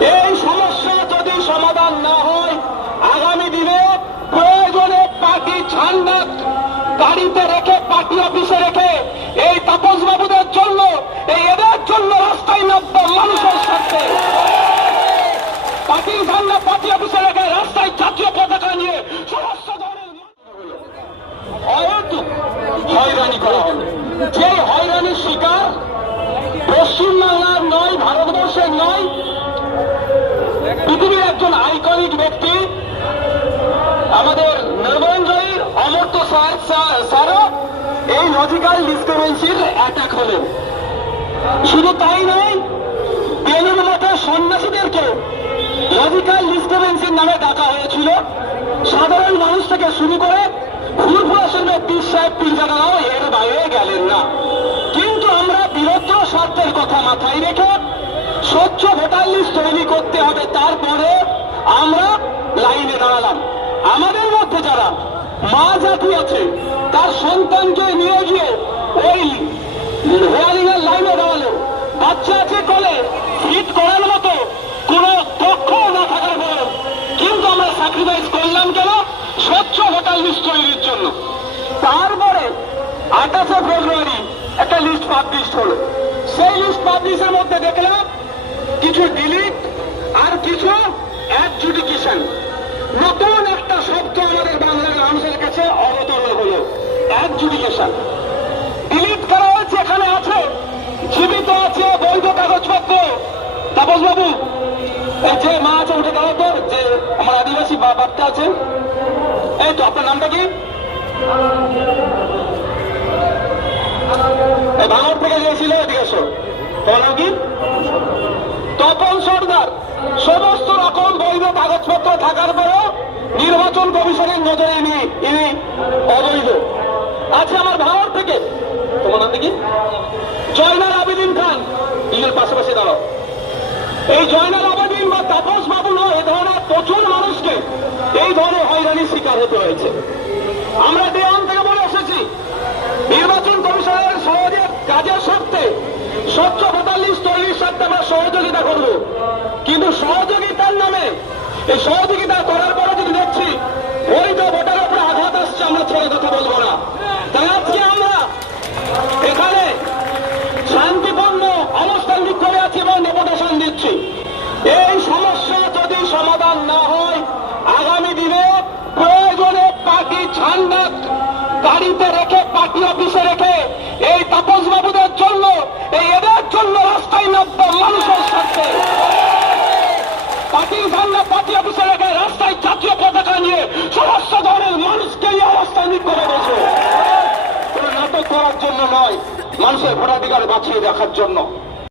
এই সমস্যা যদি সমাধান না হয় আগামী দিনে প্রয়োজনে পার্টি ঝান্ডা গাড়িতে রেখে পার্টি অফিসে রেখে এই তাপস বাবুদের জন্য এদের জন্য রাস্তায় নামবে মানুষের স্বার্থে। পার্টির ঝান্ডা পার্টি অফিসে রেখে রাস্তায় জাতীয় পতাকা নিয়ে সমস্ত ধরনের হয়রানি করা হবে। যে হয়রানির শিকার পশ্চিমবাংলার নয়, ভারতবর্ষের নয়, পৃথিবীর একজন আইকনিক ব্যক্তি আমাদের নবঞ্জয়ীর অমর্ত্য স্যারও এই লজিক্যাল ডিসক্রিমিনেন্সির অ্যাটাক হলেন। শুধু তাই নয়, বেলুর মঠের সন্ন্যাসীদেরকে লজিক্যাল ডিসক্রিমিনেন্সির নামে ডাকা হয়েছিল। সাধারণ মানুষ থেকে শুরু করে ফুলফুলাসনের পীর সাহেব পীরজাদারাও এর বাইরে গেলেন না। কিন্তু আমরা বৃহত্তর স্বার্থের কথা মাথায় রেখে স্বচ্ছ ভোটার লিস্ট তৈরি করতে হবে, তারপরে আমরা লাইনে দাঁড়ালাম। আমাদের মধ্যে যারা মা জাতি আছে তার সন্তানকে নিয়ে গিয়ে ওই হেয়ারিং এর লাইনে দাঁড়ালো, বাচ্চা আছে কোলে ফিট করার মতো কোন দক্ষ না থাকার পরেও কিন্তু আমরা স্যাক্রিফাইস করলাম কেন? স্বচ্ছ ভোটার লিস্ট তৈরির জন্য। তারপরে 28শে ফেব্রুয়ারি একটা লিস্ট পাবলিশ হলো। সেই লিস্ট পাবলিশের মধ্যে দেখলাম কিছু ডিলিট আর কিছু অ্যাডজুডিকেশন। নতুন একটা শব্দ আমাদের বাংলার মানুষের কাছে অবতরণ হলো, অ্যাডজুডিকেশন। ডিলিট করা হয়েছে, এখানে আছে জীবিত আছে বৈধ কাগজপত্র। তাপস বাবু, এই যে মা আছে উঠে দাঁড়াও তো, যে আমার আদিবাসী বাচ্চা আছে। এই তো আপনার নামটা কি? এই ভাঙর থেকে গিয়েছিল, এদিকে এসো। তোমার নাম কি? তপন সর্দার। সমস্ত রকম বৈধ কাগজপত্র থাকার পরেও নির্বাচন কমিশনের নজরে ইনি অবৈধ আছে। আমার ভাঙর থেকে, তোমার নাম কি? জয়নাল আবেদিন খান। দুজন পাশাপাশি দাঁড়াও। এই জয়নাল আবেদিন বা তাপস বাবু নয়, এ ধরনের প্রচুর মানুষকে এই ধরনের হয়রানির শিকার হতে হয়েছে। আমরা দেওয়ান থেকে বলে এসেছি, নির্বাচন কমিশনের সহজে কাজের স্বার্থে স্বচ্ছ ভোটার লিস্ট তৈরির স্বার্থে আমরা সহযোগিতা করব। কিন্তু সহযোগিতার নামে এই সহযোগিতা করার পরে যদি দেখছি বৈধ ভোটারের উপরে আঘাত আসছে, আমরা ছেড়ে কথা বলবো না। তাই আজকে আমরা এখানে শান্তিপূর্ণ অবস্থান করে আছি এবং ডেপুটেশন দিচ্ছি। এই সমস্যা যদি সমাধান না হয় আগামী দিনে প্রয়োজনে পার্টি ঝান্ডা গাড়িতে রেখে পার্টি অফিসে রেখে এই তাপস বাবুদের জন্য এদের জন্য রাস্তায় নামবে মানুষের স্বার্থে। পার্টির ঝান্ডা পার্টি অফিসে রেখে রাস্তায় জাতীয় পতাকা নিয়ে সমস্ত ধরনের মানুষকে এই অবস্থান করে বসে। কোন নাটক করার জন্য নয়, মানুষের ভোটাধিকার বাঁচিয়ে রাখার জন্য।